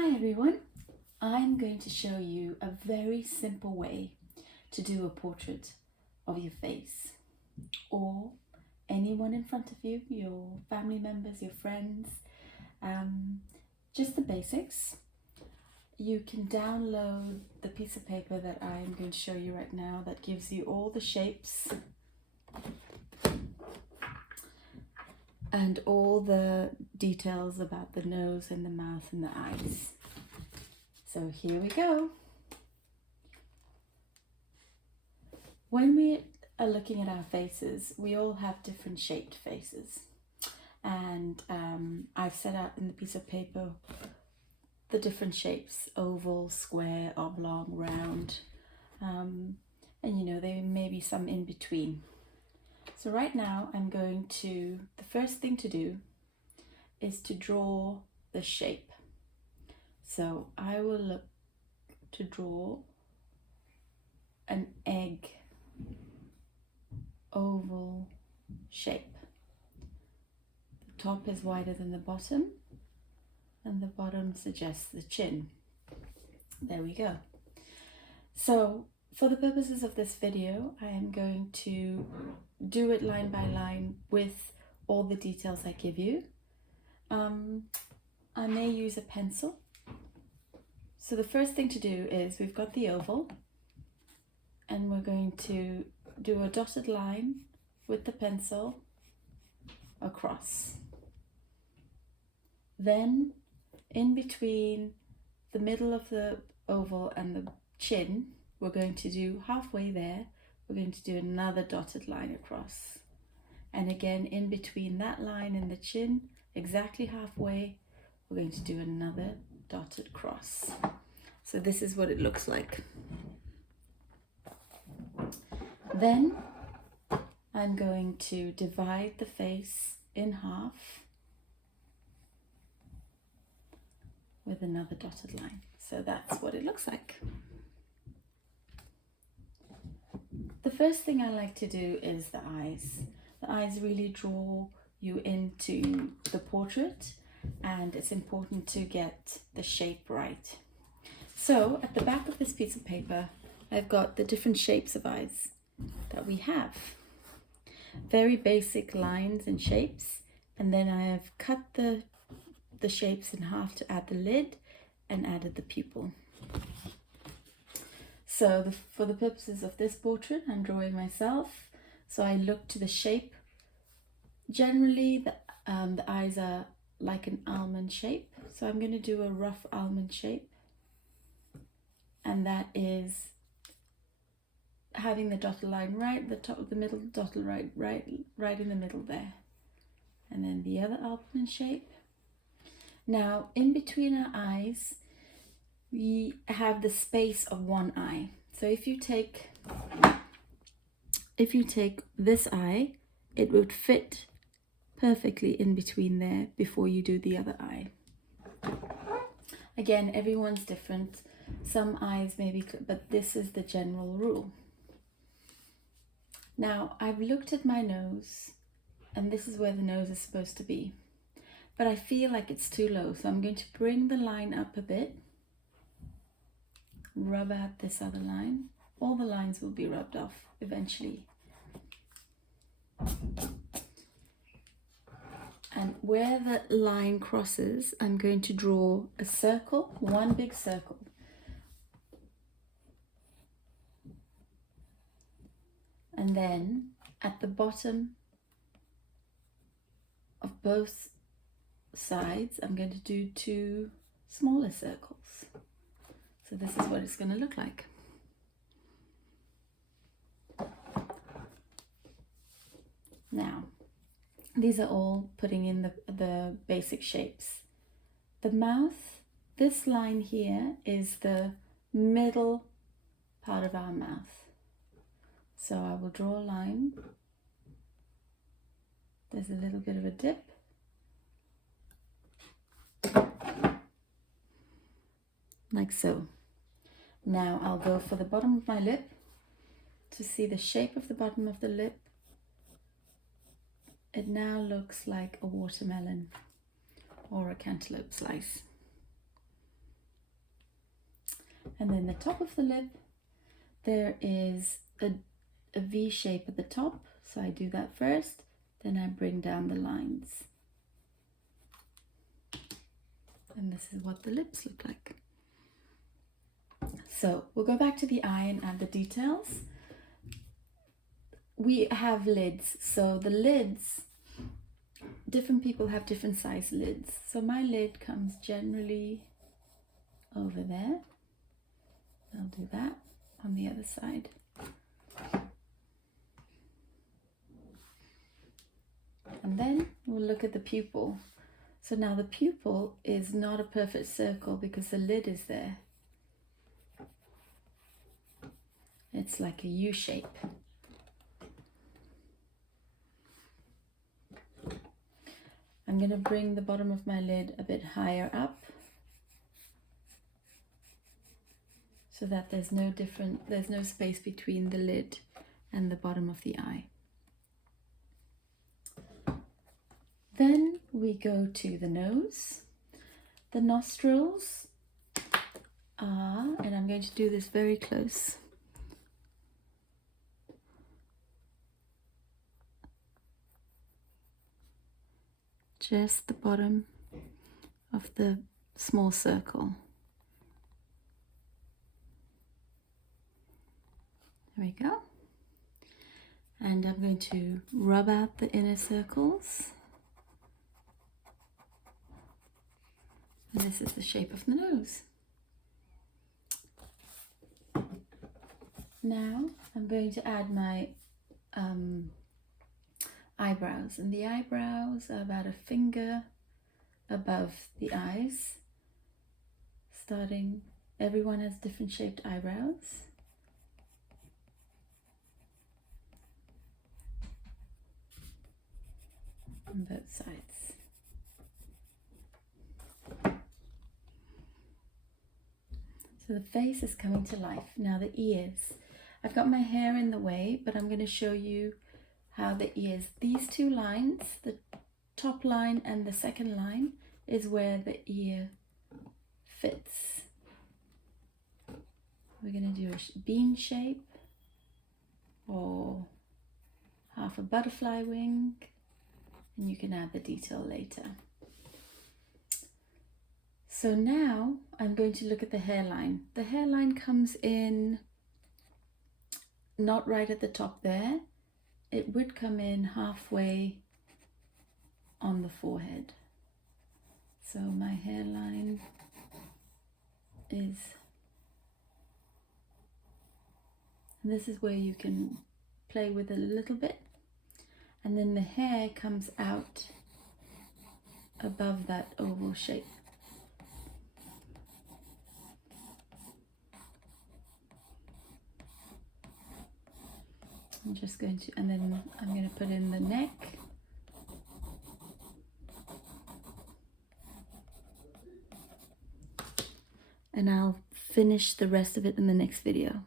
Hi everyone, I'm going to show you a very simple way to do a portrait of your face or anyone in front of you, your family members, your friends, just the basics. You can download the piece of paper that I'm going to show you right now that gives you all the shapes and all the details about the nose and the mouth and the eyes. So here we go. When we are looking at our faces, we all have different shaped faces. And I've set out in the piece of paper the different shapes: oval, square, oblong, round. And you know, there may be some in between. So right now the first thing to do is to draw the shape. So I will look to draw an egg oval shape. The top is wider than the bottom, and the bottom suggests the chin. There we go. So for the purposes of this video, I am going to do it line by line with all the details I give you. I may use a pencil. So the first thing to do is we've got the oval, and we're going to do a dotted line with the pencil across. Then in between the middle of the oval and the chin, we're going to do halfway there, we're going to do another dotted line across. And again, in between that line and the chin, exactly halfway, we're going to do another dotted cross. So this is what it looks like. Then I'm going to divide the face in half with another dotted line. So that's what it looks like. The first thing I like to do is the eyes. The eyes really draw you into the portrait, and it's important to get the shape right. So at the back of this piece of paper, I've got the different shapes of eyes that we have. Very basic lines and shapes, and then I have cut the shapes in half to add the lid and added the pupil. So for the purposes of this portrait, I'm drawing myself, so I look to the shape. Generally the eyes are like an almond shape, so I'm going to do a rough almond shape, and that is having the dotted line right at the top of the middle, dotted right in the middle there, and then the other almond shape. Now in between our eyes we have the space of one eye. So if you take this eye, it would fit perfectly in between there before you do the other eye. Again, everyone's different. Some eyes may be, but this is the general rule. Now I've looked at my nose, and this is where the nose is supposed to be, but I feel like it's too low, so I'm going to bring the line up a bit, rub out this other line. All the lines will be rubbed off eventually. And where the line crosses, I'm going to draw a circle, one big circle. And then at the bottom of both sides, I'm going to do two smaller circles. So this is what it's going to look like. Now, these are all putting in the basic shapes. The mouth, this line here is the middle part of our mouth. So I will draw a line. There's a little bit of a dip. Like so. Now I'll go for the bottom of my lip to see the shape of the bottom of the lip. It now looks like a watermelon or a cantaloupe slice. And then the top of the lip, there is a V shape at the top. So I do that first, then I bring down the lines. And this is what the lips look like. So we'll go back to the eye and add the details. We have lids, so the lids, different people have different size lids. So my lid comes generally over there. I'll do that on the other side. And then we'll look at the pupil. So now the pupil is not a perfect circle because the lid is there. It's like a U shape. I'm going to bring the bottom of my lid a bit higher up so that there's no space between the lid and the bottom of the eye. Then we go to the nose. The nostrils are, and I'm going to do this very close. Just the bottom of the small circle. There we go. And I'm going to rub out the inner circles. And this is the shape of the nose. Now I'm going to add my eyebrows, and the eyebrows are about a finger above the eyes. Starting, everyone has different shaped eyebrows. On both sides. So the face is coming to life. Now the ears. I've got my hair in the way, but I'm going to show you how the ears, these two lines, the top line and the second line, is where the ear fits. We're going to do a bean shape or half a butterfly wing, and you can add the detail later. So now I'm going to look at the hairline. The hairline comes in not right at the top there. It would come in halfway on the forehead. So my hairline is, and this is where you can play with it a little bit. And then the hair comes out above that oval shape. I'm just going to, and then I'm going to put in the neck. And I'll finish the rest of it in the next video.